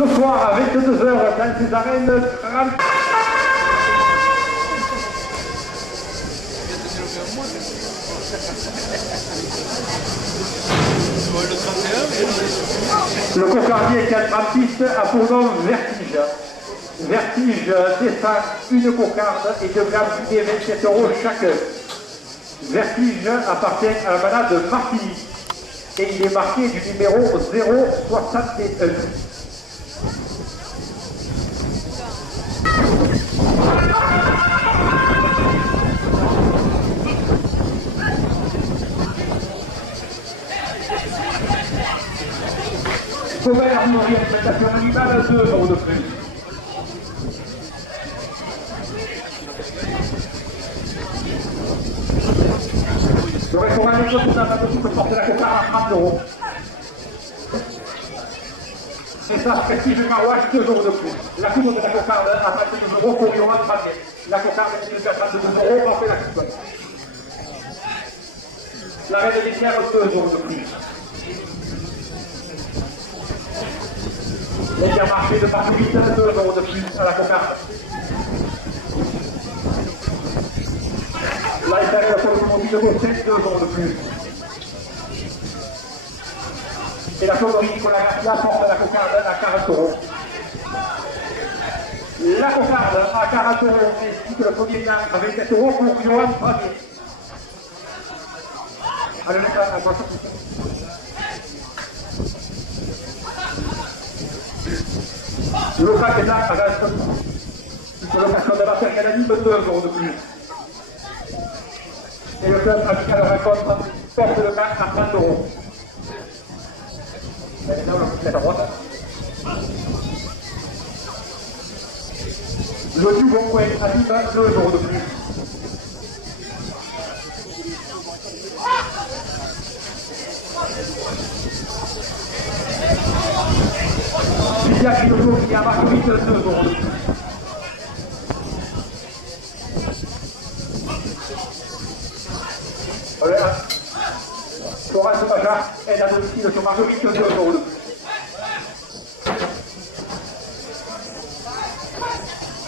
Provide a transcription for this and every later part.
Ce soir à 22h dans ces arènes. Le cocardier 4 artistes a pour nom Vertige. Vertige descend une cocarde et devra payer 27 € chacun. Vertige appartient à la malade Martini et il est marqué du numéro 061. Couvert en orientation animale, 2 € de plus. Le restaurant des choses, ça va peut porter la cocarde à 30 €. Et ça, prestige marouage, 2 € de plus. La coupe de la cocarde à 22 € pour Yoran Tramier. La cocarde est à 32 €, on fait la coupe. La reine des pierres, 2 € de plus. L'intermarché de Parcourite, 2 € de plus à la cocarde. La SRL pour le mobile de Gosset, 2 € de plus. Et la connerie Nicolas Garcia porte la cocarde à 40 €. La cocarde à 40 € ainsi que le premier gain à 27 € pour Yohan Tramier. Allez, le gars, à droite. Le pack est là, à la colocation de la terre canadienne, 2 € de plus. Et le club amical rencontre porte le gain à 30 €. Maintenant, on va à droite. Le nouveau coin à 10 €, 2 € de plus. Il y a quelque chose qui a Marguerite, 2 € de plus. Voilà. Florence Baja, elle a domicile sur Marguerite, 2 € de plus.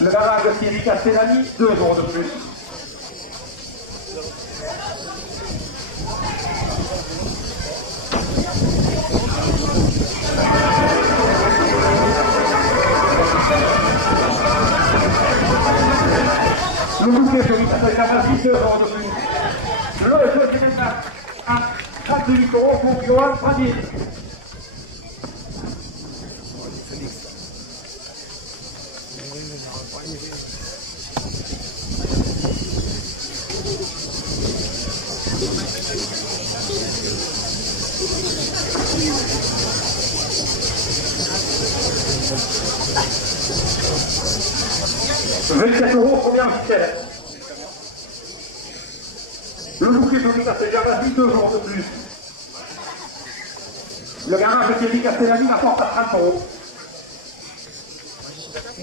Le garage Thierry Castellani, 2 € de plus. Le bouquet sur Michel Cavazzi, 2 € de plus. Le jeu qui est à 38 € pour Yohan Tramier. « 27 € première vitesse. Le bouquet sur Michel Cavazzi, 2 € de plus. Le garage Thierry Castellani rapporte à 30 €.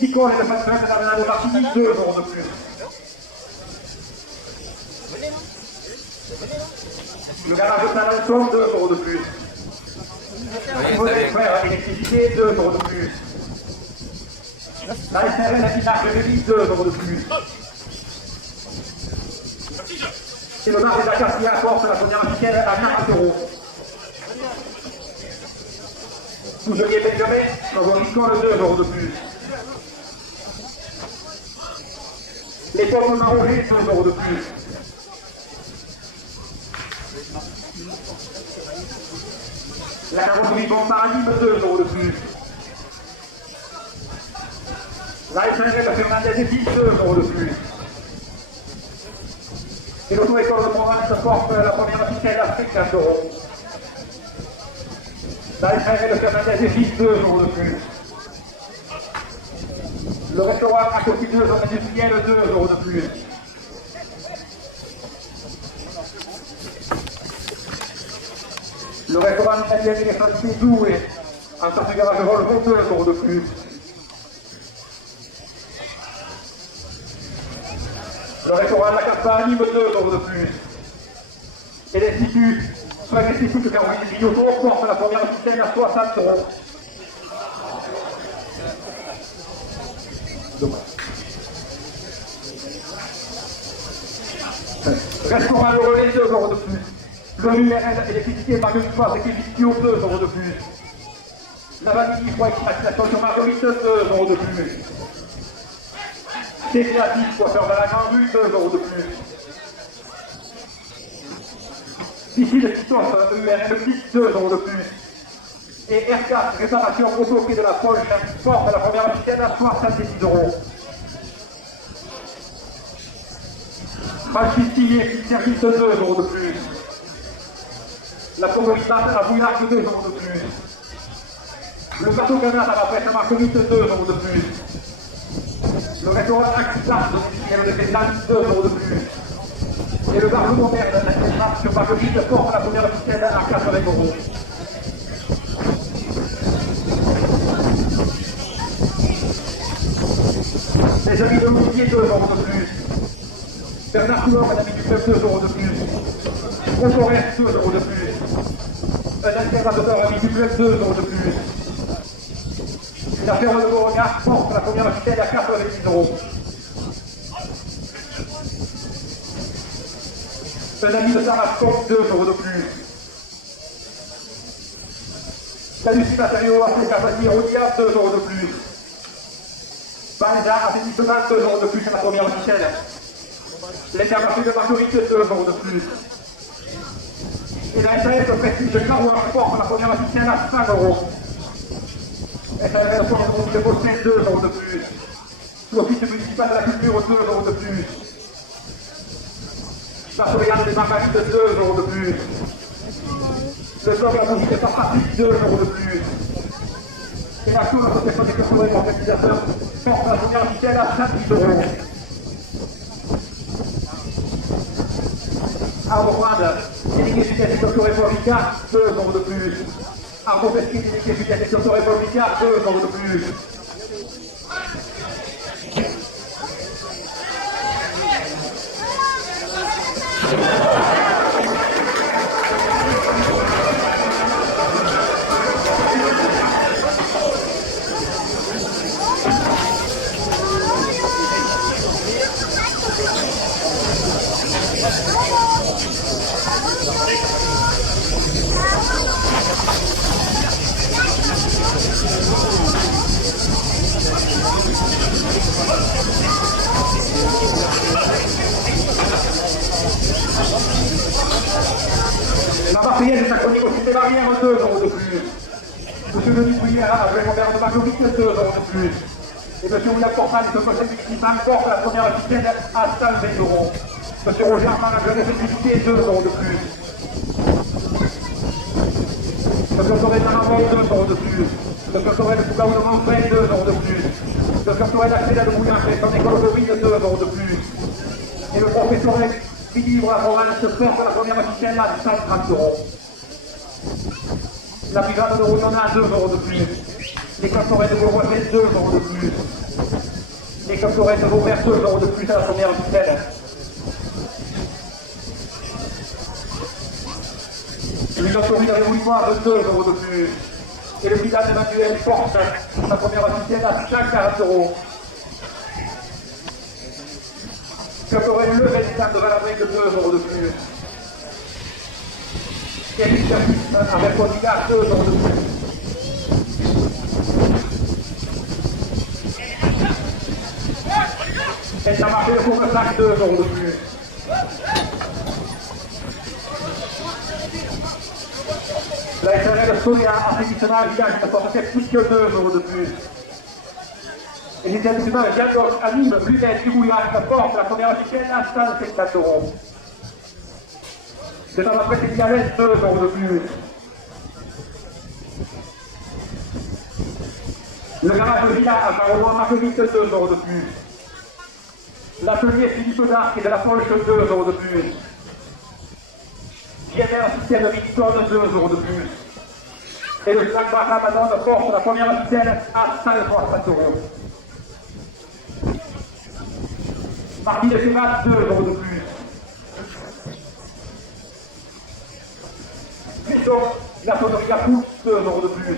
Nicole et le patron de la Ménade Martini, 2 € de plus. Le garage Talenton, 2 € de plus. Le frère électricité, 2 € de plus. La SRL affinage de Rémi, 2 € de plus. Et le bar des Acacias apporte la première vitesse à 40 €. Souvenier Benjamin, Nicole, 2 € de plus. Les pommes Maroger, 2 € de plus. La carrosserie Bon Paradigme, 2 € de plus. La SRL Fernandez et Fils, 2 € de plus. Et l'auto-école de Provence porte la première vitesse à 50 €. La SRL Fernandez et Fils, 2 € de plus. Le restaurant à côté de zone industrielle, 2 € de plus. Le restaurant italien et les chantiers Doué, en sorte de garage Volvo, 2 € de plus. Le restaurant de la Campagne, 2 € de plus. Et l'Institut, soit l'Institut de Caroline Biotto, porte la première vitesse à 60 €. Dommage. Restaurant Le Relais, 2 euros de plus. Le URL électricité Marguerite Foire et Kévitio, 2 euros de plus. La vanille pour extraction sur Marguerite, 2 euros de plus. C'est créatif, coiffeur de la Grande Rue, 2 euros de plus. Ici, le Christophe, URL Petit, 2 euros de plus. Et R4, réparation auto-quai de la Poche, porte à la première vitesse à 70 euros. Franchise Tillier, petit service, 2 euros de plus. La Promoïsate à Bouillard, 2 euros de plus. Le bateau canard à la presse à Marguerite, 2 euros de plus. Le restaurant Axisat, de Pétane, 2 euros de plus. Et le bar Le Moderne, la terrasse sur Marguerite, porte à la première vitesse à 80 euros. Les amis de Olivier, 2 euros de plus. Bernard Coulon, un ami du club, 2 euros de plus. Concorès, 2 euros de plus. Un alternateur ami du club, 2 euros de plus. La ferme de Beauregard porte la première vitesse à 90 euros. Un ami de Sarascon, 2 euros de plus. La Lucie Matériaux, à Cavalier, Rodia, 2 euros de plus. Balza, assainissement, 2 euros de plus à la première vitesse. L'intermarché de Marguerite, 2 euros de plus. Et la SAS Prestige de Carouin porte la première vitesse à 5 euros. SAS de Beauchamp, 2 euros de plus. L'Office municipal de la culture, 2 euros de plus. La Souriane des Margarites, 2 euros de plus. Le blog La Bougie des Parpatriques, 2 euros de plus. Et la Cour d'Association des culturels organisateurs porte la première vitesse à 5 euros. Arbre Froide, délégué Juliette et Dr. Républica, 2 euros de plus. Arbre Pesquet, délégué Juliette et Dr. Républica, 2 euros de plus. La Marseillaise est acronyme aussi des barrières, 2 euros de plus. Monsieur Denis Bouillard, avec Robert de Marguerite, 2 euros de plus. Et monsieur William Portal est au conseil municipal, porte la première vitesse à 120 euros. Monsieur Roger Armand, la jeunesse électricité, 2 euros de plus. Monsieur Torel Manamon, 2 euros de plus. Monsieur Torel Foucault de Manfred, 2 euros de plus. Monsieur Torel Axel de Moulin, fait son école de 2 euros de plus. Et le professeur Philippe, la province porte la première vitesse à 130 euros. La brigade de Royona, 2 euros de plus. Les caporets de Beauvoisin, 2 euros de plus. Les caporets de Vauvert, 2 euros de plus à la première vitesse. Les autoroutes de Louis-Noir, 2 euros de plus. Et le village d'Emmanuel porte la première vitesse à 140 euros. Caporet Le Résident de Valabrec, 2 euros de plus. Et les services avec Bodigard, 2 euros de plus. Et ça marché le cours de sac, 2 euros de plus. La SRL Soria, assainissement à village, ça porte plus que 2 euros de plus. Et les établissements Diagos, à Nîmes, Blunel, Dubouillard, ça porte la première vitesse à 150 euros. C'est dans la presse égalée, 2 euros de plus. Le garage de Villa à Saint-Romain Marguerite, 2 euros de plus. L'atelier Philippe d'Arc et de la Poche, 2 euros de plus. JMR système de Victor, 2 euros de plus. Et le Black Bar Ramadan porte la première vitesse à 160 euros. Mardi de Cheval, 2 euros de plus. Plutôt, la sonnerie à pouce, 2 euros de plus.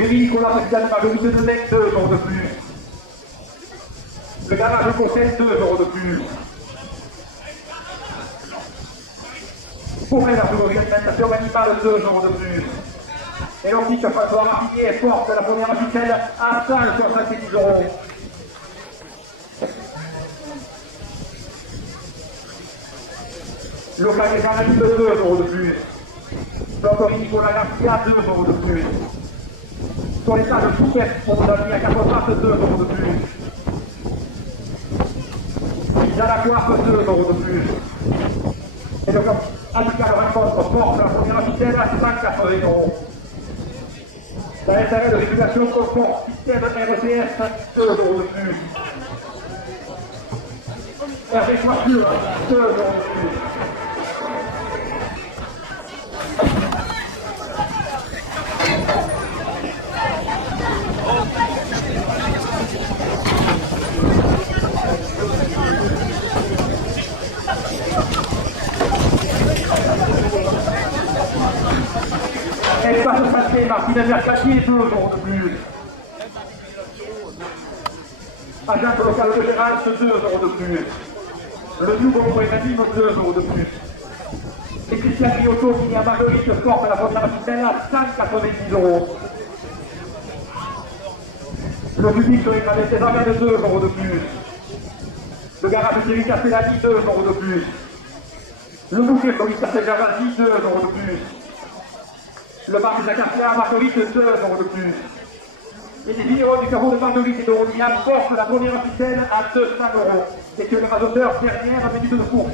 Rémi Nicolas, président de majorité de Mec, 2 euros de plus. Le garage de Conseil, 2 euros de plus. Pour la réglementation animale, 2 euros de plus. Et l'optique François Martinier porte la première ficelle à 170 euros. Local des analyses, 2 euros de plus. L'autorité Nicolas Garcia, 2 euros de plus. Sur l'état de Soupette, pour vous donner à 4 2 euros de plus. Dans la coiffe, 2 euros de plus. Et donc, en tout cas, le rencontre porte la première ficelle à 180 euros. Dans l'intérêt de régulation confort, système RCS, 2 euros de plus. RV Voiture, 2 euros de plus. Espace santé, Martine Mercatier, 2 euros de plus. Agence locale de Gérance, 2 euros de plus. Le nouveau organisme, 2 euros de plus. Et Christian Biotto, qui à Marguerite porte la première ficelle à 190 euros. Le public sur les traversées de 2 euros de plus. Le garage de Thierry Castellani, 2 euros de plus. Le boucher sur l'Istace Gavasi, 2 euros de plus. Le bar des Acacias à Marguerite, 2 euros de plus. Et les vignerons du carreau de Marguerite et de Rodillam portent la première ficelle à 200 euros. Et que le rasoteur dernière minute de course.